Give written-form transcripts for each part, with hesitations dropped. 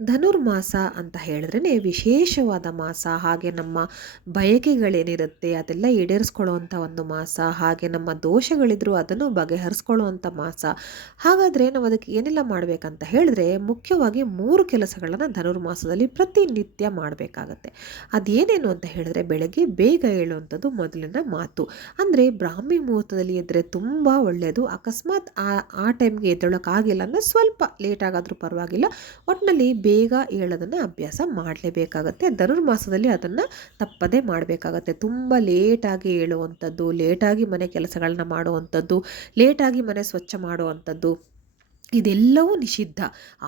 ಧನುರ್ಮಾಸ ಅಂತ ಹೇಳಿದ್ರೇ ವಿಶೇಷವಾದ ಮಾಸ. ಹಾಗೆ ನಮ್ಮ ಬಯಕೆಗಳೇನಿರುತ್ತೆ ಅದೆಲ್ಲ ಈಡೇರಿಸ್ಕೊಳ್ಳುವಂಥ ಒಂದು ಮಾಸ. ಹಾಗೆ ನಮ್ಮ ದೋಷಗಳಿದ್ರು ಅದನ್ನು ಬಗೆಹರಿಸ್ಕೊಳ್ಳುವಂಥ ಮಾಸ. ಹಾಗಾದರೆ ನಾವು ಅದಕ್ಕೆ ಏನೆಲ್ಲ ಮಾಡಬೇಕಂತ ಹೇಳಿದ್ರೆ, ಮುಖ್ಯವಾಗಿ 3 ಕೆಲಸಗಳನ್ನು ಧನುರ್ಮಾಸದಲ್ಲಿ ಪ್ರತಿನಿತ್ಯ ಮಾಡಬೇಕಾಗತ್ತೆ. ಅದೇನೇನು ಅಂತ ಹೇಳಿದ್ರೆ, ಬೆಳಗ್ಗೆ ಬೇಗ ಏಳುವಂಥದ್ದು ಮೊದಲಿನ ಮಾತು. ಅಂದರೆ ಬ್ರಾಹ್ಮಿ ಮುಹೂರ್ತದಲ್ಲಿ ಎದ್ದರೆ ತುಂಬ ಒಳ್ಳೆಯದು. ಅಕಸ್ಮಾತ್ ಆ ಟೈಮ್ಗೆ ಎದ್ದೇಳೋಕ್ಕಾಗಿಲ್ಲ ಅಂದರೆ ಸ್ವಲ್ಪ ಲೇಟ್ ಆಗಾದರೂ ಪರವಾಗಿಲ್ಲ, ಒಟ್ಟಿನಲ್ಲಿ ಬೇಗ ಏಳೋದನ್ನು ಅಭ್ಯಾಸ ಮಾಡಲೇಬೇಕಾಗತ್ತೆ. ಧನುರ್ಮಾಸದಲ್ಲಿ ಅದನ್ನು ತಪ್ಪದೇ ಮಾಡಬೇಕಾಗತ್ತೆ. ತುಂಬ ಲೇಟಾಗಿ ಏಳುವಂಥದ್ದು, ಲೇಟಾಗಿ ಮನೆ ಕೆಲಸಗಳನ್ನ ಮಾಡುವಂಥದ್ದು, ಲೇಟಾಗಿ ಮನೆ ಸ್ವಚ್ಛ ಮಾಡುವಂಥದ್ದು, ಇದೆಲ್ಲವೂ ನಿಷಿದ್ಧ.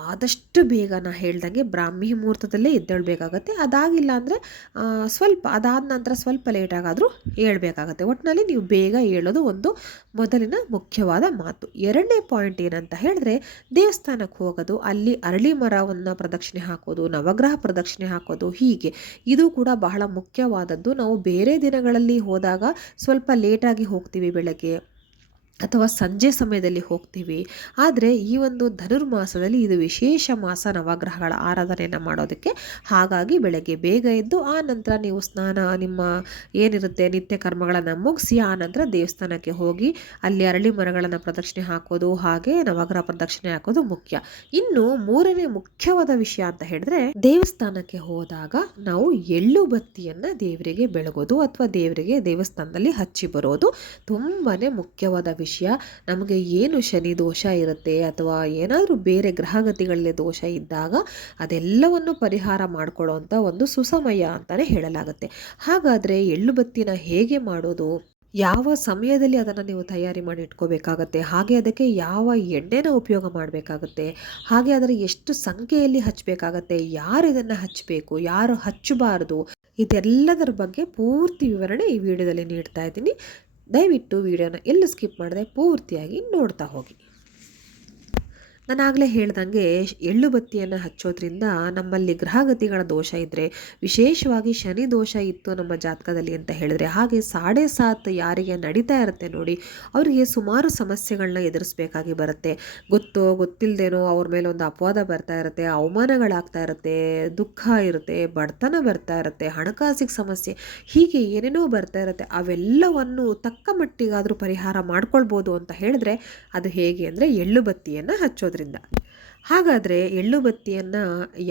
ಆದಷ್ಟು ಬೇಗ ನಾ ಹೇಳ್ದಂಗೆ ಬ್ರಾಹ್ಮಿ ಮುಹೂರ್ತದಲ್ಲೇ ಎದ್ದೇಳಬೇಕಾಗತ್ತೆ. ಅದಾಗಿಲ್ಲ ಅಂದರೆ ಸ್ವಲ್ಪ ಅದಾದ ನಂತರ ಸ್ವಲ್ಪ ಲೇಟಾಗಾದರೂ ಏಳಬೇಕಾಗತ್ತೆ. ಒಟ್ಟಿನಲ್ಲಿ ನೀವು ಬೇಗ ಏಳೋದು ಒಂದು ಮೊದಲಿನ ಮುಖ್ಯವಾದ ಮಾತು. 2ನೇ ಪಾಯಿಂಟ್ ಏನಂತ ಹೇಳಿದ್ರೆ, ದೇವಸ್ಥಾನಕ್ಕೆ ಹೋಗೋದು, ಅಲ್ಲಿ ಅರಳಿ ಮರವನ್ನು ಪ್ರದಕ್ಷಿಣೆ ಹಾಕೋದು, ನವಗ್ರಹ ಪ್ರದಕ್ಷಿಣೆ ಹಾಕೋದು. ಹೀಗೆ ಇದು ಕೂಡ ಬಹಳ ಮುಖ್ಯವಾದದ್ದು. ನಾವು ಬೇರೆ ದಿನಗಳಲ್ಲಿ ಹೋದಾಗ ಸ್ವಲ್ಪ ಲೇಟಾಗಿ ಹೋಗ್ತೀವಿ, ಬೆಳಗ್ಗೆ ಅಥವಾ ಸಂಜೆ ಸಮಯದಲ್ಲಿ ಹೋಗ್ತೀವಿ. ಆದರೆ ಈ ಒಂದು ಧನುರ್ಮಾಸದಲ್ಲಿ ಇದು ವಿಶೇಷ ಮಾಸ ನವಗ್ರಹಗಳ ಆರಾಧನೆಯನ್ನು ಮಾಡೋದಕ್ಕೆ. ಹಾಗಾಗಿ ಬೆಳಗ್ಗೆ ಬೇಗ ಎದ್ದು ಆ ನಂತರ ನೀವು ಸ್ನಾನ, ನಿಮ್ಮ ಏನಿರುತ್ತೆ ನಿತ್ಯ ಕರ್ಮಗಳನ್ನು ಮುಗಿಸಿ ಆ ನಂತರ ದೇವಸ್ಥಾನಕ್ಕೆ ಹೋಗಿ ಅಲ್ಲಿ ಅರಳಿ ಮರಗಳನ್ನು ಪ್ರದಕ್ಷಿಣೆ ಹಾಕೋದು, ಹಾಗೆ ನವಗ್ರಹ ಪ್ರದಕ್ಷಿಣೆ ಹಾಕೋದು ಮುಖ್ಯ. ಇನ್ನು 3ನೇ ಮುಖ್ಯವಾದ ವಿಷಯ ಅಂತ ಹೇಳಿದ್ರೆ, ದೇವಸ್ಥಾನಕ್ಕೆ ಹೋದಾಗ ನಾವು ಎಳ್ಳು ಬತ್ತಿಯನ್ನು ದೇವರಿಗೆ ಬೆಳಗೋದು ಅಥವಾ ದೇವರಿಗೆ ದೇವಸ್ಥಾನದಲ್ಲಿ ಹಚ್ಚಿ ಬರೋದು ತುಂಬಾ ಮುಖ್ಯವಾದ ವಿಷಯ. ನಮಗೆ ಏನು ಶನಿ ದೋಷ ಇರುತ್ತೆ ಅಥವಾ ಏನಾದರೂ ಬೇರೆ ಗ್ರಹಗತಿಗಳಲ್ಲಿ ದೋಷ ಇದ್ದಾಗ ಅದೆಲ್ಲವನ್ನು ಪರಿಹಾರ ಮಾಡಿಕೊಳ್ಳುವಂಥ ಒಂದು ಸುಸಮಯ ಅಂತಲೇ ಹೇಳಲಾಗುತ್ತೆ. ಹಾಗಾದರೆ ಎಳ್ಳು ಬತ್ತಿನ ಹೇಗೆ ಮಾಡೋದು, ಯಾವ ಸಮಯದಲ್ಲಿ ಅದನ್ನು ನೀವು ತಯಾರಿ ಮಾಡಿ ಇಟ್ಕೋಬೇಕಾಗತ್ತೆ, ಹಾಗೆ ಅದಕ್ಕೆ ಯಾವ ಎಣ್ಣೆನ ಉಪಯೋಗ ಮಾಡಬೇಕಾಗತ್ತೆ, ಹಾಗೆ ಅದರ ಎಷ್ಟು ಸಂಖ್ಯೆಯಲ್ಲಿ ಹಚ್ಚಬೇಕಾಗತ್ತೆ, ಯಾರು ಇದನ್ನು ಹಚ್ಚಬೇಕು, ಯಾರು ಹಚ್ಚಬಾರ್ದು, ಇದೆಲ್ಲದರ ಬಗ್ಗೆ ಪೂರ್ತಿ ವಿವರಣೆ ಈ ವಿಡಿಯೋದಲ್ಲಿ ನೀಡ್ತಾ ಇದ್ದೀನಿ. ದಯವಿಟ್ಟು ವಿಡಿಯೋನ ಎಲ್ಲೂ ಸ್ಕಿಪ್ ಮಾಡದೆ ಪೂರ್ತಿಯಾಗಿ ನೋಡ್ತಾ ಹೋಗಿ. ನಾನಾಗಲೇ ಹೇಳ್ದಂಗೆ ಎಳ್ಳು ಬತ್ತಿಯನ್ನು ಹಚ್ಚೋದ್ರಿಂದ ನಮ್ಮಲ್ಲಿ ಗ್ರಹಗತಿಗಳ ದೋಷ ಇದ್ದರೆ, ವಿಶೇಷವಾಗಿ ಶನಿ ದೋಷ ಇತ್ತು ನಮ್ಮ ಜಾತಕದಲ್ಲಿ ಅಂತ ಹೇಳಿದ್ರೆ, ಹಾಗೆ 7.5 ಯಾರಿಗೆ ನಡೀತಾ ಇರುತ್ತೆ ನೋಡಿ, ಅವರಿಗೆ ಸುಮಾರು ಸಮಸ್ಯೆಗಳನ್ನ ಎದುರಿಸಬೇಕಾಗಿ ಬರುತ್ತೆ. ಗೊತ್ತೋ ಗೊತ್ತಿಲ್ಲದೇನೋ ಅವ್ರ ಮೇಲೆ ಒಂದು ಅಪವಾದ ಬರ್ತಾ ಇರುತ್ತೆ, ಅವಮಾನಗಳಾಗ್ತಾ ಇರುತ್ತೆ, ದುಃಖ ಇರುತ್ತೆ, ಬಡತನ ಬರ್ತಾ ಇರುತ್ತೆ, ಹಣಕಾಸಿಗೆ ಸಮಸ್ಯೆ, ಹೀಗೆ ಏನೇನೋ ಬರ್ತಾ ಇರುತ್ತೆ. ಅವೆಲ್ಲವನ್ನು ತಕ್ಕ ಮಟ್ಟಿಗಾದರೂ ಪರಿಹಾರ ಮಾಡ್ಕೊಳ್ಬೋದು ಅಂತ ಹೇಳಿದ್ರೆ ಅದು ಹೇಗೆ ಅಂದರೆ ಎಳ್ಳು ಬತ್ತಿಯನ್ನು ಹಚ್ಚೋದ್ರಿಂದ. ಹಾಗಾದರೆ ಎಳ್ಳು ಬತ್ತಿಯನ್ನು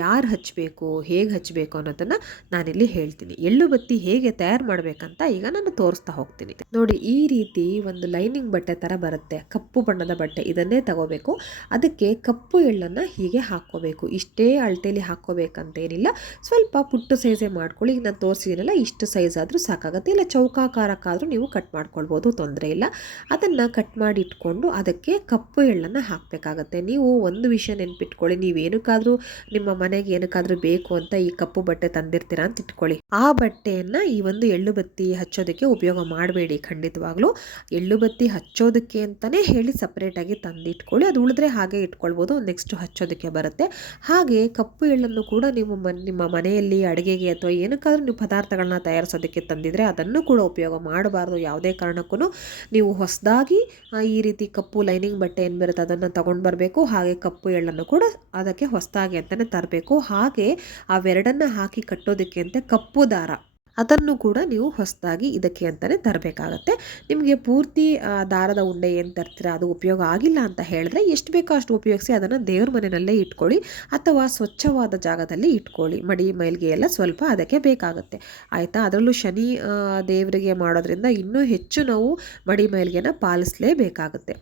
ಯಾರು ಹಚ್ಚಬೇಕು, ಹೇಗೆ ಹಚ್ಚಬೇಕು ಅನ್ನೋದನ್ನು ನಾನಿಲ್ಲಿ ಹೇಳ್ತೀನಿ. ಎಳ್ಳು ಬತ್ತಿ ಹೇಗೆ ತಯಾರು ಮಾಡಬೇಕಂತ ಈಗ ನಾನು ತೋರಿಸ್ತಾ ಹೋಗ್ತೀನಿ. ನೋಡಿ, ಈ ರೀತಿ ಒಂದು ಲೈನಿಂಗ್ ಬಟ್ಟೆ ಥರ ಬರುತ್ತೆ, ಕಪ್ಪು ಬಣ್ಣದ ಬಟ್ಟೆ, ಇದನ್ನೇ ತಗೋಬೇಕು. ಅದಕ್ಕೆ ಕಪ್ಪು ಎಳ್ಳನ್ನು ಹೀಗೆ ಹಾಕ್ಕೋಬೇಕು. ಇಷ್ಟೇ ಅಳತೆಯಲ್ಲಿ ಹಾಕ್ಕೋಬೇಕಂತೇನಿಲ್ಲ, ಸ್ವಲ್ಪ ಪುಟ್ಟು ಸೈಜೇ ಮಾಡ್ಕೊಳ್ಳಿ. ಈಗ ನಾನು ತೋರಿಸಿದ್ದೀನಲ್ಲ, ಇಷ್ಟು ಸೈಜ್ ಆದರೂ ಸಾಕಾಗುತ್ತೆ, ಇಲ್ಲ ಚೌಕಾಕಾರಕ್ಕಾದರೂ ನೀವು ಕಟ್ ಮಾಡ್ಕೊಳ್ಬೋದು, ತೊಂದರೆ ಇಲ್ಲ. ಅದನ್ನು ಕಟ್ ಮಾಡಿ ಇಟ್ಕೊಂಡು ಅದಕ್ಕೆ ಕಪ್ಪು ಎಳ್ಳನ್ನು ಹಾಕಬೇಕಾಗತ್ತೆ. ನೀವು ಒಂದು ವಿಷಯ ನೆನ್ಪಿಟ್ಕೊಳ್ಳಿ, ನೀವೇನಕ್ಕಾದರೂ ನಿಮ್ಮ ಮನೆಗೆ ಏನಕ್ಕಾದರೂ ಬೇಕು ಅಂತ ಈ ಕಪ್ಪು ಬಟ್ಟೆ ತಂದಿರ್ತೀರಾ ಅಂತ ಇಟ್ಕೊಳ್ಳಿ, ಆ ಬಟ್ಟೆಯನ್ನು ಈ ಒಂದು ಎಳ್ಳು ಬತ್ತಿ ಹಚ್ಚೋದಕ್ಕೆ ಉಪಯೋಗ ಮಾಡಬೇಡಿ. ಖಂಡಿತವಾಗ್ಲೂ ಎಳ್ಳು ಬತ್ತಿ ಹಚ್ಚೋದಕ್ಕೆ ಅಂತಲೇ ಹೇಳಿ ಸಪ್ರೇಟಾಗಿ ತಂದಿಟ್ಕೊಳ್ಳಿ. ಅದು ಉಳಿದ್ರೆ ಹಾಗೆ ಇಟ್ಕೊಳ್ಬೋದು, ನೆಕ್ಸ್ಟ್ ಹಚ್ಚೋದಕ್ಕೆ ಬರುತ್ತೆ. ಹಾಗೆ ಕಪ್ಪು ಎಳ್ಳನ್ನು ಕೂಡ ನೀವು ನಿಮ್ಮ ಮನೆಯಲ್ಲಿ ಅಡುಗೆಗೆ ಅಥವಾ ಏನಕ್ಕಾದರೂ ನೀವು ಪದಾರ್ಥಗಳನ್ನ ತಯಾರಿಸೋದಕ್ಕೆ ತಂದಿದ್ರೆ ಅದನ್ನು ಕೂಡ ಉಪಯೋಗ ಮಾಡಬಾರ್ದು. ಯಾವುದೇ ಕಾರಣಕ್ಕೂ ನೀವು ಹೊಸದಾಗಿ ಈ ರೀತಿ ಕಪ್ಪು ಲೈನಿಂಗ್ ಬಟ್ಟೆ ಏನು ಬರುತ್ತೆ ಅದನ್ನು ತಗೊಂಡು ಬರಬೇಕು. ಹಾಗೆ ಕಪ್ಪು ಎಳ್ಳನ್ನು ಕೂಡ ಅದಕ್ಕೆ ಹೊಸದಾಗಿ ಅಂತಲೇ ತರಬೇಕು. ಹಾಗೆ ಅವೆರಡನ್ನು ಹಾಕಿ ಕಟ್ಟೋದಕ್ಕೆ ಅಂತ ಕಪ್ಪು ದಾರ, ಅದನ್ನು ಕೂಡ ನೀವು ಹೊಸದಾಗಿ ಇದಕ್ಕೆ ಅಂತಲೇ ತರಬೇಕಾಗತ್ತೆ. ನಿಮಗೆ ಪೂರ್ತಿ ದಾರದ ಉಂಡೆ ಏನು ತರ್ತೀರಾ ಅದು ಉಪಯೋಗ ಆಗಿಲ್ಲ ಅಂತ ಹೇಳಿದ್ರೆ, ಎಷ್ಟು ಬೇಕೋ ಅಷ್ಟು ಉಪಯೋಗಿಸಿ ಅದನ್ನು ದೇವ್ರ ಮನೆಯಲ್ಲೇ ಇಟ್ಕೊಳ್ಳಿ ಅಥವಾ ಸ್ವಚ್ಛವಾದ ಜಾಗದಲ್ಲಿ ಇಟ್ಕೊಳ್ಳಿ. ಮಡಿ ಮೈಲಿಗೆ ಎಲ್ಲ ಸ್ವಲ್ಪ ಅದಕ್ಕೆ ಬೇಕಾಗುತ್ತೆ, ಆಯಿತಾ. ಅದರಲ್ಲೂ ಶನಿ ದೇವರಿಗೆ ಮಾಡೋದ್ರಿಂದ ಇನ್ನೂ ಹೆಚ್ಚು ನಾವು ಮಡಿ ಮೈಲಿಗೆನ ಪಾಲಿಸಲೇಬೇಕಾಗುತ್ತೆ.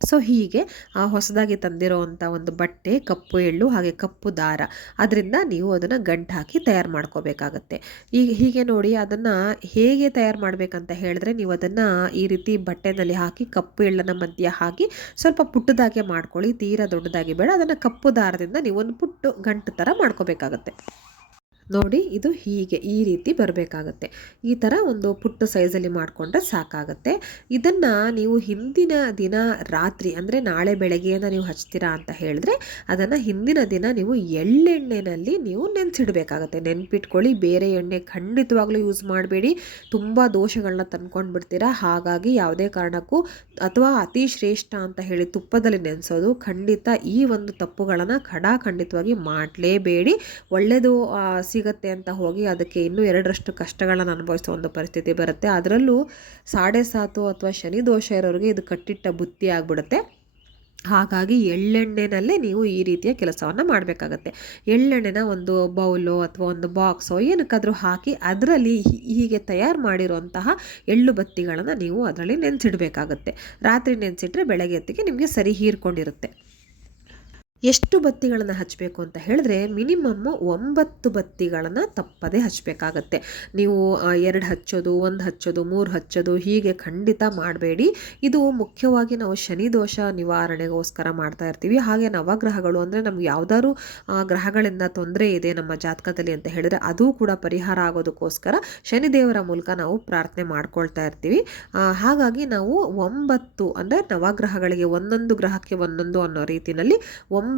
ಸೊ ಹೀಗೆ ಹೊಸದಾಗಿ ತಂದಿರೋವಂಥ ಒಂದು ಬಟ್ಟೆ, ಕಪ್ಪು ಎಳ್ಳು, ಹಾಗೆ ಕಪ್ಪು ದಾರ, ಅದರಿಂದ ನೀವು ಅದನ್ನು ಗಂಟು ಹಾಕಿ ತಯಾರು ಮಾಡ್ಕೋಬೇಕಾಗತ್ತೆ. ಹೀಗೆ ನೋಡಿ, ಅದನ್ನು ಹೇಗೆ ತಯಾರು ಮಾಡಬೇಕಂತ ಹೇಳಿದ್ರೆ, ನೀವು ಅದನ್ನು ಈ ರೀತಿ ಬಟ್ಟೆನಲ್ಲಿ ಹಾಕಿ ಕಪ್ಪು ಎಳ್ಳನ್ನು ಮಧ್ಯೆ ಹಾಕಿ ಸ್ವಲ್ಪ ಪುಟ್ಟದಾಗೆ ಮಾಡ್ಕೊಳ್ಳಿ, ತೀರಾ ದೊಡ್ಡದಾಗಿ ಬೇಡ. ಅದನ್ನು ಕಪ್ಪು ದಾರದಿಂದ ನೀವು ಒಂದು ಪುಟ್ಟು ಗಂಟು ಥರ ಮಾಡ್ಕೋಬೇಕಾಗತ್ತೆ. ನೋಡಿ ಇದು ಹೀಗೆ ಈ ರೀತಿ ಬರಬೇಕಾಗತ್ತೆ. ಈ ಥರ ಒಂದು ಪುಟ್ಟ ಸೈಜಲ್ಲಿ ಮಾಡಿಕೊಂಡ್ರೆ ಸಾಕಾಗತ್ತೆ. ಇದನ್ನು ನೀವು ಹಿಂದಿನ ದಿನ ರಾತ್ರಿ ಅಂದರೆ ನಾಳೆ ಬೆಳಗ್ಗೆಯಿಂದ ನೀವು ಹಚ್ತೀರಾ ಅಂತ ಹೇಳಿದ್ರೆ ಅದನ್ನು ಹಿಂದಿನ ದಿನ ನೀವು ಎಳ್ಳೆಣ್ಣೆಯಲ್ಲಿ ನೀವು ನೆನೆಸಿಡಬೇಕಾಗತ್ತೆ. ನೆನ್ಪಿಟ್ಕೊಳ್ಳಿ, ಬೇರೆ ಎಣ್ಣೆ ಖಂಡಿತವಾಗ್ಲೂ ಯೂಸ್ ಮಾಡಬೇಡಿ. ತುಂಬ ದೋಷಗಳನ್ನ ತಂದ್ಕೊಂಡು ಬಿಡ್ತೀರಾ. ಹಾಗಾಗಿ ಯಾವುದೇ ಕಾರಣಕ್ಕೂ ಅಥವಾ ಅತಿ ಶ್ರೇಷ್ಠ ಅಂತ ಹೇಳಿ ತುಪ್ಪದಲ್ಲಿ ನೆನೆಸೋದು ಖಂಡಿತ ಈ ಒಂದು ತಪ್ಪುಗಳನ್ನು ಖಂಡಿತವಾಗಿ ಮಾಡಲೇಬೇಡಿ. ಒಳ್ಳೆಯದು ಸಿಗತ್ತೆ ಅಂತ ಹೋಗಿ ಅದಕ್ಕೆ ಇನ್ನೂ 2ರಷ್ಟು ಕಷ್ಟಗಳನ್ನು ಅನುಭವಿಸೋ ಒಂದು ಪರಿಸ್ಥಿತಿ ಬರುತ್ತೆ. ಅದರಲ್ಲೂ 7.5 ಅಥವಾ ಶನಿ ದೋಷ ಇರೋರಿಗೆ ಇದು ಕಟ್ಟಿಟ್ಟ ಬುತ್ತಿ ಆಗಿಬಿಡುತ್ತೆ. ಹಾಗಾಗಿ ಎಳ್ಳೆಣ್ಣೆನಲ್ಲೇ ನೀವು ಈ ರೀತಿಯ ಕೆಲಸವನ್ನು ಮಾಡಬೇಕಾಗತ್ತೆ. ಎಳ್ಳೆಣ್ಣೆನ ಒಂದು ಬೌಲೋ ಅಥವಾ ಒಂದು ಬಾಕ್ಸೋ ಏನಕ್ಕಾದರೂ ಹಾಕಿ ಅದರಲ್ಲಿ ಹೀಗೆ ತಯಾರು ಮಾಡಿರುವಂತಹ ಎಳ್ಳು ಬತ್ತಿಗಳನ್ನು ನೀವು ಅದರಲ್ಲಿ ನೆನೆಸಿಡಬೇಕಾಗತ್ತೆ. ರಾತ್ರಿ ನೆನೆಸಿಟ್ರೆ ಬೆಳಗ್ಗೆ ಹೊತ್ತಿಗೆ ನಿಮಗೆ ಸರಿ ಹೀರ್ಕೊಂಡಿರುತ್ತೆ. ಎಷ್ಟು ಬತ್ತಿಗಳನ್ನು ಹಚ್ಚಬೇಕು ಅಂತ ಹೇಳಿದ್ರೆ ಮಿನಿಮಮ್ಮು 9 ಬತ್ತಿಗಳನ್ನು ತಪ್ಪದೇ ಹಚ್ಚಬೇಕಾಗತ್ತೆ. ನೀವು 2 ಹಚ್ಚೋದು, 1 ಹಚ್ಚೋದು, 3 ಹಚ್ಚೋದು ಹೀಗೆ ಖಂಡಿತ ಮಾಡಬೇಡಿ. ಇದು ಮುಖ್ಯವಾಗಿ ನಾವು ಶನಿ ದೋಷ ನಿವಾರಣೆಗೋಸ್ಕರ ಮಾಡ್ತಾ ಇರ್ತೀವಿ. ಹಾಗೆ ನವಗ್ರಹಗಳು ಅಂದರೆ ನಮ್ಗೆ ಯಾವುದಾದ್ರು ಗ್ರಹಗಳಿಂದ ತೊಂದರೆ ಇದೆ ನಮ್ಮ ಜಾತಕದಲ್ಲಿ ಅಂತ ಹೇಳಿದ್ರೆ ಅದು ಕೂಡ ಪರಿಹಾರ ಆಗೋದಕ್ಕೋಸ್ಕರ ಶನಿದೇವರ ಮೂಲಕ ನಾವು ಪ್ರಾರ್ಥನೆ ಮಾಡ್ಕೊಳ್ತಾ ಇರ್ತೀವಿ. ಹಾಗಾಗಿ ನಾವು 9 ಅಂದರೆ ನವಗ್ರಹಗಳಿಗೆ ಒಂದೊಂದು ಗ್ರಹಕ್ಕೆ ಒಂದೊಂದು ಅನ್ನೋ ರೀತಿಯಲ್ಲಿ 9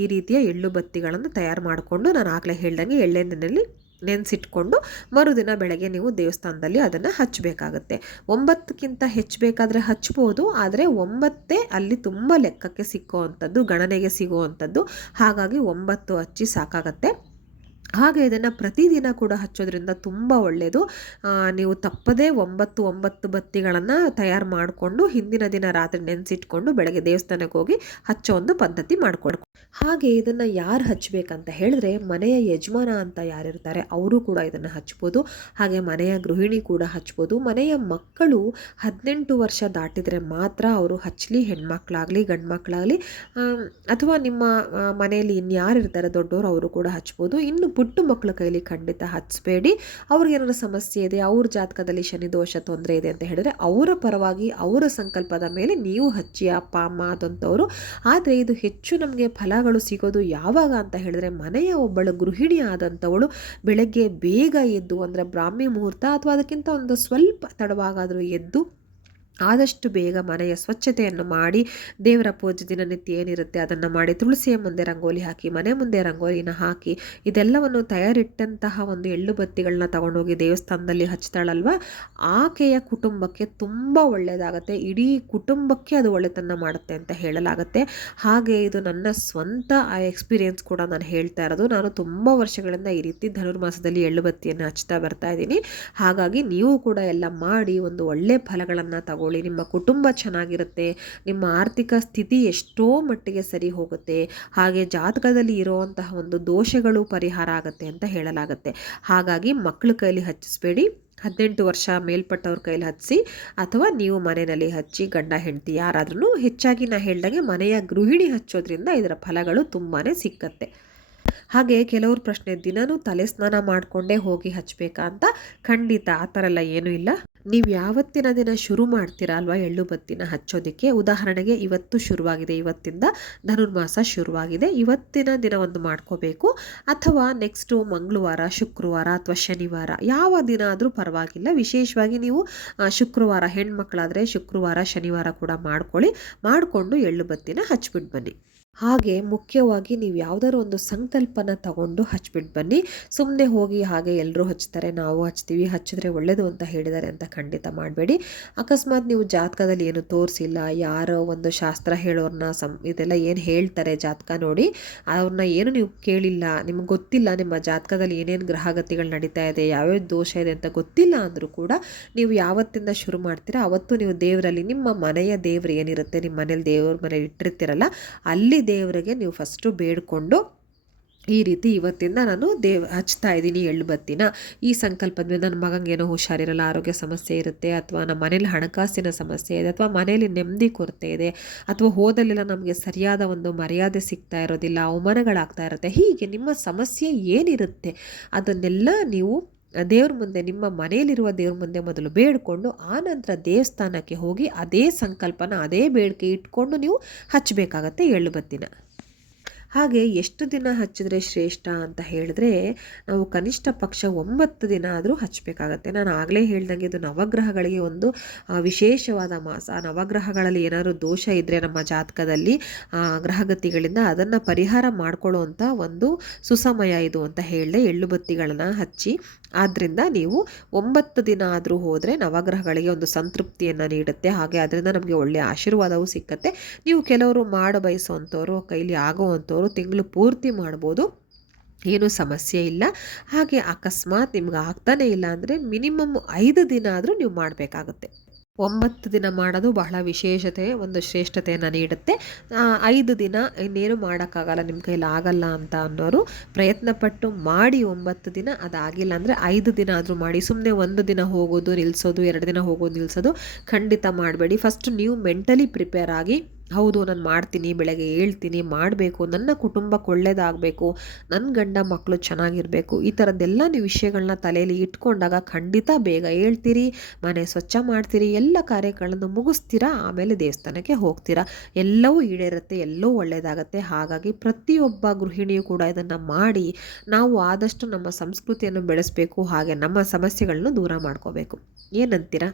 ಈ ರೀತಿಯ ಎಳ್ಳು ಬತ್ತಿಗಳನ್ನು ತಯಾರು ಮಾಡಿಕೊಂಡು ನಾನು ಆಗಲೇ ಹೇಳ್ದಂಗೆ ಎಳ್ಳೆಣ್ಣೆಯಲ್ಲಿ ನೆನೆಸಿಟ್ಕೊಂಡು ಮರುದಿನ ಬೆಳಗ್ಗೆ ನೀವು ದೇವಸ್ಥಾನದಲ್ಲಿ ಅದನ್ನು ಹಚ್ಚಬೇಕಾಗತ್ತೆ. 9ಕ್ಕಿಂತ ಹೆಚ್ಚಬೇಕಾದ್ರೆ ಹಚ್ಬೋದು, ಆದರೆ 9 ಅಲ್ಲಿ ತುಂಬ ಲೆಕ್ಕಕ್ಕೆ ಸಿಕ್ಕುವಂಥದ್ದು, ಗಣನೆಗೆ ಸಿಗುವಂಥದ್ದು. ಹಾಗಾಗಿ 9 ಹಚ್ಚಿ ಸಾಕಾಗತ್ತೆ. ಹಾಗೆ ಇದನ್ನು ಪ್ರತಿದಿನ ಕೂಡ ಹಚ್ಚೋದ್ರಿಂದ ತುಂಬ ಒಳ್ಳೆಯದು. ನೀವು ತಪ್ಪದೇ 9 ಬತ್ತಿಗಳನ್ನು ತಯಾರು ಮಾಡಿಕೊಂಡು ಹಿಂದಿನ ದಿನ ರಾತ್ರಿ ನೆನೆಸಿಟ್ಕೊಂಡು ಬೆಳಗ್ಗೆ ದೇವಸ್ಥಾನಕ್ಕೆ ಹೋಗಿ ಹಚ್ಚೋ ಒಂದು ಪದ್ಧತಿ ಮಾಡಿಕೊಡ್ಬೇಕು. ಹಾಗೆ ಇದನ್ನು ಯಾರು ಹಚ್ಚಬೇಕಂತ ಹೇಳಿದ್ರೆ ಮನೆಯ ಯಜಮಾನ ಅಂತ ಯಾರಿರ್ತಾರೆ ಅವರು ಕೂಡ ಇದನ್ನು ಹಚ್ಬೋದು. ಹಾಗೆ ಮನೆಯ ಗೃಹಿಣಿ ಕೂಡ ಹಚ್ಬೋದು. ಮನೆಯ ಮಕ್ಕಳು 18 ವರ್ಷ ದಾಟಿದರೆ ಮಾತ್ರ ಅವರು ಹಚ್ಚಲಿ, ಹೆಣ್ಮಕ್ಳಾಗಲಿ ಗಂಡು ಮಕ್ಕಳಾಗಲಿ, ಅಥವಾ ನಿಮ್ಮ ಮನೆಯಲ್ಲಿ ಇನ್ಯಾರಿರ್ತಾರೆ ದೊಡ್ಡವರು ಅವರು ಕೂಡ ಹಚ್ಬೋದು. ಇನ್ನು ಪುಟ್ಟು ಮಕ್ಕಳ ಕೈಲಿ ಖಂಡಿತ ಹಚ್ಚಬೇಡಿ. ಅವ್ರಿಗೇನಾದ್ರು ಸಮಸ್ಯೆ ಇದೆ, ಅವ್ರ ಜಾತಕದಲ್ಲಿ ಶನಿ ದೋಷ ತೊಂದರೆ ಇದೆ ಅಂತ ಹೇಳಿದ್ರೆ ಅವರ ಪರವಾಗಿ ಅವರ ಸಂಕಲ್ಪದ ಮೇಲೆ ನೀವು ಹಚ್ಚಿ, ಅಪ್ಪ ಅಮ್ಮ ಆದಂಥವರು. ಆದರೆ ಇದು ಹೆಚ್ಚು ನಮಗೆ ಫಲಗಳು ಸಿಗೋದು ಯಾವಾಗ ಅಂತ ಹೇಳಿದ್ರೆ ಮನೆಯ ಒಬ್ಬಳು ಗೃಹಿಣಿ ಆದಂಥವಳು ಬೆಳಗ್ಗೆ ಬೇಗ ಎದ್ದು ಅಂದರೆ ಬ್ರಾಹ್ಮಿ ಮುಹೂರ್ತ ಅಥವಾ ಅದಕ್ಕಿಂತ ಒಂದು ಸ್ವಲ್ಪ ತಡವಾಗಾದರೂ ಎದ್ದು ಆದಷ್ಟು ಬೇಗ ಮನೆಯ ಸ್ವಚ್ಛತೆಯನ್ನು ಮಾಡಿ, ದೇವರ ಪೂಜೆ ದಿನನಿತ್ಯ ಏನಿರುತ್ತೆ ಅದನ್ನು ಮಾಡಿ, ತುಳಸಿಯ ಮುಂದೆ ರಂಗೋಲಿ ಹಾಕಿ, ಮನೆ ಮುಂದೆ ರಂಗೋಲಿನ ಹಾಕಿ, ಇದೆಲ್ಲವನ್ನು ತಯಾರಿಟ್ಟಂತಹ ಒಂದು ಎಳ್ಳು ಬತ್ತಿಗಳನ್ನ ತಗೊಂಡೋಗಿ ದೇವಸ್ಥಾನದಲ್ಲಿ ಹಚ್ತಾಳಲ್ವ, ಆಕೆಯ ಕುಟುಂಬಕ್ಕೆ ತುಂಬ ಒಳ್ಳೆಯದಾಗತ್ತೆ. ಇಡೀ ಕುಟುಂಬಕ್ಕೆ ಅದು ಒಳ್ಳೆತನ ಮಾಡುತ್ತೆ ಅಂತ ಹೇಳಲಾಗುತ್ತೆ. ಹಾಗೆ ಇದು ನನ್ನ ಸ್ವಂತ ಎಕ್ಸ್ಪೀರಿಯೆನ್ಸ್ ಕೂಡ ನಾನು ಹೇಳ್ತಾ ಇರೋದು. ನಾನು ತುಂಬ ವರ್ಷಗಳಿಂದ ಈ ರೀತಿ ಧನುರ್ಮಾಸದಲ್ಲಿ ಎಳ್ಳು ಬತ್ತಿಯನ್ನು ಹಚ್ತಾ ಬರ್ತಾ ಇದ್ದೀನಿ. ಹಾಗಾಗಿ ನೀವು ಕೂಡ ಎಲ್ಲ ಮಾಡಿ ಒಂದು ಒಳ್ಳೆ ಫಲಗಳನ್ನು ತಗೊಳ್ಳಿ. ನಿಮ್ಮ ಕುಟುಂಬ ಚೆನ್ನಾಗಿರುತ್ತೆ, ನಿಮ್ಮ ಆರ್ಥಿಕ ಸ್ಥಿತಿ ಎಷ್ಟೋ ಮಟ್ಟಿಗೆ ಸರಿ ಹೋಗುತ್ತೆ. ಹಾಗೆ ಜಾತಕದಲ್ಲಿ ಇರುವಂತಹ ಒಂದು ದೋಷಗಳು ಪರಿಹಾರ ಆಗುತ್ತೆ ಅಂತ ಹೇಳಲಾಗುತ್ತೆ. ಹಾಗಾಗಿ ಮಕ್ಕಳ ಕೈಲಿ ಹಚ್ಚಿಸ್ಬೇಡಿ, 18 ವರ್ಷ ಮೇಲ್ಪಟ್ಟವ್ರ ಕೈಲಿ ಹಚ್ಚಿಸಿ, ಅಥವಾ ನೀವು ಮನೆಯಲ್ಲಿ ಹಚ್ಚಿ ಗಂಡ ಹೆಂಡತಿ ಯಾರಾದ್ರೂ. ಹೆಚ್ಚಾಗಿ ನಾನು ಹೇಳ್ದಂಗೆ ಮನೆಯ ಗೃಹಿಣಿ ಹಚ್ಚೋದ್ರಿಂದ ಇದರ ಫಲಗಳು ತುಂಬಾ ಸಿಕ್ಕತ್ತೆ. ಹಾಗೆ ಕೆಲವ್ರ ಪ್ರಶ್ನೆ, ದಿನವೂ ತಲೆ ಸ್ನಾನ ಮಾಡಿಕೊಂಡೇ ಹೋಗಿ ಹಚ್ಚಬೇಕಾ ಅಂತ. ಖಂಡಿತ ಆ ಥರ ಎಲ್ಲ ಏನೂ ಇಲ್ಲ. ನೀವು ಯಾವತ್ತಿನ ದಿನ ಶುರು ಮಾಡ್ತೀರಾ ಅಲ್ವಾ ಎಳ್ಳು ಬತ್ತಿನ ಹಚ್ಚೋದಕ್ಕೆ, ಉದಾಹರಣೆಗೆ ಇವತ್ತು ಶುರುವಾಗಿದೆ, ಇವತ್ತಿಂದ ಧನುರ್ಮಾಸ ಶುರುವಾಗಿದೆ, ಇವತ್ತಿನ ದಿನ ಒಂದು ಮಾಡ್ಕೋಬೇಕು. ಅಥವಾ ನೆಕ್ಸ್ಟು ಮಂಗಳವಾರ, ಶುಕ್ರವಾರ ಅಥವಾ ಶನಿವಾರ ಯಾವ ದಿನ ಆದರೂ ಪರವಾಗಿಲ್ಲ. ವಿಶೇಷವಾಗಿ ನೀವು ಶುಕ್ರವಾರ ಹೆಣ್ಮಕ್ಳಾದರೆ ಶುಕ್ರವಾರ ಶನಿವಾರ ಕೂಡ ಮಾಡಿಕೊಂಡು ಎಳ್ಳು ಬತ್ತಿನ ಹಚ್ಬಿಟ್ಟು ಬನ್ನಿ. ಹಾಗೆ ಮುಖ್ಯವಾಗಿ ನೀವು ಯಾವುದಾದ್ರು ಒಂದು ಸಂಕಲ್ಪನ ತಗೊಂಡು ಹಚ್ಬಿಟ್ಟು ಬನ್ನಿ. ಸುಮ್ಮನೆ ಹೋಗಿ ಹಾಗೆ ಎಲ್ಲರೂ ಹಚ್ತಾರೆ ನಾವು ಹಚ್ತೀವಿ, ಹಚ್ಚಿದ್ರೆ ಒಳ್ಳೆಯದು ಅಂತ ಹೇಳಿದ್ದಾರೆ ಅಂತ ಖಂಡಿತ ಮಾಡಬೇಡಿ. ಅಕಸ್ಮಾತ್ ನೀವು ಜಾತಕದಲ್ಲಿ ಏನು ತೋರಿಸಿಲ್ಲ, ಯಾರೋ ಒಂದು ಶಾಸ್ತ್ರ ಹೇಳೋರನ್ನ ಇದೆಲ್ಲ ಏನು ಹೇಳ್ತಾರೆ ಜಾತಕ ನೋಡಿ, ಅವ್ರನ್ನ ಏನು ನೀವು ಕೇಳಿಲ್ಲ, ನಿಮ್ಗೆ ಗೊತ್ತಿಲ್ಲ ನಿಮ್ಮ ಜಾತಕದಲ್ಲಿ ಏನೇನು ಗ್ರಹಗತಿಗಳು ನಡೀತಾ ಇದೆ, ಯಾವ್ಯಾವ ದೋಷ ಇದೆ ಅಂತ ಗೊತ್ತಿಲ್ಲ ಅಂದರೂ ಕೂಡ ನೀವು ಯಾವತ್ತಿಂದ ಶುರು ಮಾಡ್ತೀರಾ ಅವತ್ತು ನೀವು ದೇವರಲ್ಲಿ, ನಿಮ್ಮ ಮನೆಯ ದೇವರು ಏನಿರುತ್ತೆ, ನಿಮ್ಮ ಮನೇಲಿ ದೇವ್ರ ಮನೇಲಿ ಇಟ್ಟಿರ್ತೀರಲ್ಲ ಅಲ್ಲಿ ದೇವರಿಗೆ ನೀವು ಫಸ್ಟು ಬೇಡಿಕೊಂಡು, ಈ ರೀತಿ ಇವತ್ತಿಂದ ನಾನು ಹಚ್ತಾ ಇದ್ದೀನಿ ಎಳ್ಳು ಬತ್ತಿನ, ಈ ಸಂಕಲ್ಪದ ಮೇಲೆ ನನ್ನ ಮಗಂಗೆ ಏನೋ ಹುಷಾರಿರಲ್ಲ, ಆರೋಗ್ಯ ಸಮಸ್ಯೆ ಇರುತ್ತೆ, ಅಥವಾ ನಮ್ಮ ಮನೇಲಿ ಹಣಕಾಸಿನ ಸಮಸ್ಯೆ ಇದೆ, ಅಥವಾ ಮನೇಲಿ ನೆಮ್ಮದಿ ಕೊರತೆ ಇದೆ, ಅಥವಾ ಹೋದಲ್ಲೆಲ್ಲ ನಮಗೆ ಸರಿಯಾದ ಒಂದು ಮರ್ಯಾದೆ ಸಿಗ್ತಾ ಇರೋದಿಲ್ಲ, ಅವಮಾನಗಳಾಗ್ತಾ ಇರುತ್ತೆ, ಹೀಗೆ ನಿಮ್ಮ ಸಮಸ್ಯೆ ಏನಿರುತ್ತೆ ಅದನ್ನೆಲ್ಲ ನೀವು ದೇವ್ರ ಮುಂದೆ, ನಿಮ್ಮ ಮನೆಯಲ್ಲಿರುವ ದೇವ್ರ ಮುಂದೆ ಮೊದಲು ಬೇಡಿಕೊಂಡು ಆನಂತರ ದೇವಸ್ಥಾನಕ್ಕೆ ಹೋಗಿ ಅದೇ ಸಂಕಲ್ಪನ ಅದೇ ಬೇಡಿಕೆ ಇಟ್ಕೊಂಡು ನೀವು ಹಚ್ಚಬೇಕಾಗತ್ತೆ ಎಳ್ಳು ಬತ್ತಿನ. ಹಾಗೆ ಎಷ್ಟು ದಿನ ಹಚ್ಚಿದ್ರೆ ಶ್ರೇಷ್ಠ ಅಂತ ಹೇಳಿದ್ರೆ ನಾವು ಕನಿಷ್ಠ ಪಕ್ಷ 9 ದಿನ ಆದರೂ ಹಚ್ಚಬೇಕಾಗತ್ತೆ. ನಾನು ಆಗಲೇ ಹೇಳ್ದಂಗೆ ಇದು ನವಗ್ರಹಗಳಿಗೆ ಒಂದು ವಿಶೇಷವಾದ ಮಾಸ. ನವಗ್ರಹಗಳಲ್ಲಿ ಏನಾದರೂ ದೋಷ ಇದ್ದರೆ ನಮ್ಮ ಜಾತಕದಲ್ಲಿ ಗ್ರಹಗತಿಗಳಿಂದ ಅದನ್ನು ಪರಿಹಾರ ಮಾಡ್ಕೊಳ್ಳುವಂಥ ಒಂದು ಸುಸಮಯ ಇದು ಅಂತ ಹೇಳಿದೆ ಎಳ್ಳು ಬತ್ತಿಗಳನ್ನು ಹಚ್ಚಿ. ಆದ್ದರಿಂದ ನೀವು 9 ದಿನ ಆದರೂ ಹೋದರೆ ನವಗ್ರಹಗಳಿಗೆ ಒಂದು ಸಂತೃಪ್ತಿಯನ್ನು ನೀಡುತ್ತೆ. ಹಾಗೆ ಅದರಿಂದ ನಮಗೆ ಒಳ್ಳೆಯ ಆಶೀರ್ವಾದವೂ ಸಿಕ್ಕತ್ತೆ. ನೀವು ಕೆಲವರು ಮಾಡ ಬಯಸುವಂಥವ್ರು ಕೈಲಿ ಆಗುವಂಥವ್ರು ತಿಂಗಳು ಪೂರ್ತಿ ಮಾಡ್ಬೋದು, ಏನೂ ಸಮಸ್ಯೆ ಇಲ್ಲ. ಹಾಗೆ ಅಕಸ್ಮಾತ್ ನಿಮ್ಗೆ ಆಗ್ತಾನೇ ಇಲ್ಲ ಅಂದರೆ ಮಿನಿಮಮ್ 5 ದಿನ ಆದರೂ ನೀವು ಮಾಡಬೇಕಾಗುತ್ತೆ. 9 ದಿನ ಮಾಡೋದು ಬಹಳ ವಿಶೇಷತೆ, ಒಂದು ಶ್ರೇಷ್ಠತೆಯನ್ನು ನೀಡುತ್ತೆ. 5 ದಿನ ಇನ್ನೇನು ಮಾಡೋಕ್ಕಾಗಲ್ಲ, ನಿಮ್ಮ ಕೈಲಿ ಆಗಲ್ಲ ಅಂತ ಅನ್ನೋರು ಪ್ರಯತ್ನಪಟ್ಟು ಮಾಡಿ 9 ದಿನ, ಅದಾಗಿಲ್ಲ ಅಂದರೆ 5 ದಿನ ಆದರೂ ಮಾಡಿ. ಸುಮ್ಮನೆ 1 ದಿನ ಹೋಗೋದು ನಿಲ್ಲಿಸೋದು, 2 ದಿನ ಹೋಗೋದು ನಿಲ್ಲಿಸೋದು ಖಂಡಿತ ಮಾಡಬೇಡಿ. ಫಸ್ಟ್ ನೀವು ಮೆಂಟಲಿ ಪ್ರಿಪೇರ್ ಆಗಿ, ಹೌದು ನಾನು ಮಾಡ್ತೀನಿ, ಬೆಳಗ್ಗೆ ಹೇಳ್ತೀನಿ, ಮಾಡಬೇಕು, ನನ್ನ ಕುಟುಂಬಕ್ಕೆ ಒಳ್ಳೆಯದಾಗಬೇಕು, ನನ್ನ ಗಂಡ ಮಕ್ಕಳು ಚೆನ್ನಾಗಿರಬೇಕು, ಈ ಥರದ್ದೆಲ್ಲ ನೀವು ವಿಷಯಗಳನ್ನ ತಲೆಯಲ್ಲಿ ಇಟ್ಕೊಂಡಾಗ ಖಂಡಿತ ಬೇಗ ಹೇಳ್ತೀರಿ, ಮನೆ ಸ್ವಚ್ಛ ಮಾಡ್ತೀರಿ, ಎಲ್ಲ ಕಾರ್ಯಗಳನ್ನು ಮುಗಿಸ್ತೀರಾ, ಆಮೇಲೆ ದೇವಸ್ಥಾನಕ್ಕೆ ಹೋಗ್ತೀರಾ, ಎಲ್ಲವೂ ಈಡೇರುತ್ತೆ, ಎಲ್ಲವೂ ಒಳ್ಳೆಯದಾಗತ್ತೆ. ಹಾಗಾಗಿ ಪ್ರತಿಯೊಬ್ಬ ಗೃಹಿಣಿಯೂ ಕೂಡ ಇದನ್ನು ಮಾಡಿ ನಾವು ಆದಷ್ಟು ನಮ್ಮ ಸಂಸ್ಕೃತಿಯನ್ನು ಬೆಳೆಸಬೇಕು, ಹಾಗೆ ನಮ್ಮ ಸಮಸ್ಯೆಗಳನ್ನು ದೂರ ಮಾಡ್ಕೋಬೇಕು. ಏನಂತೀರಾ?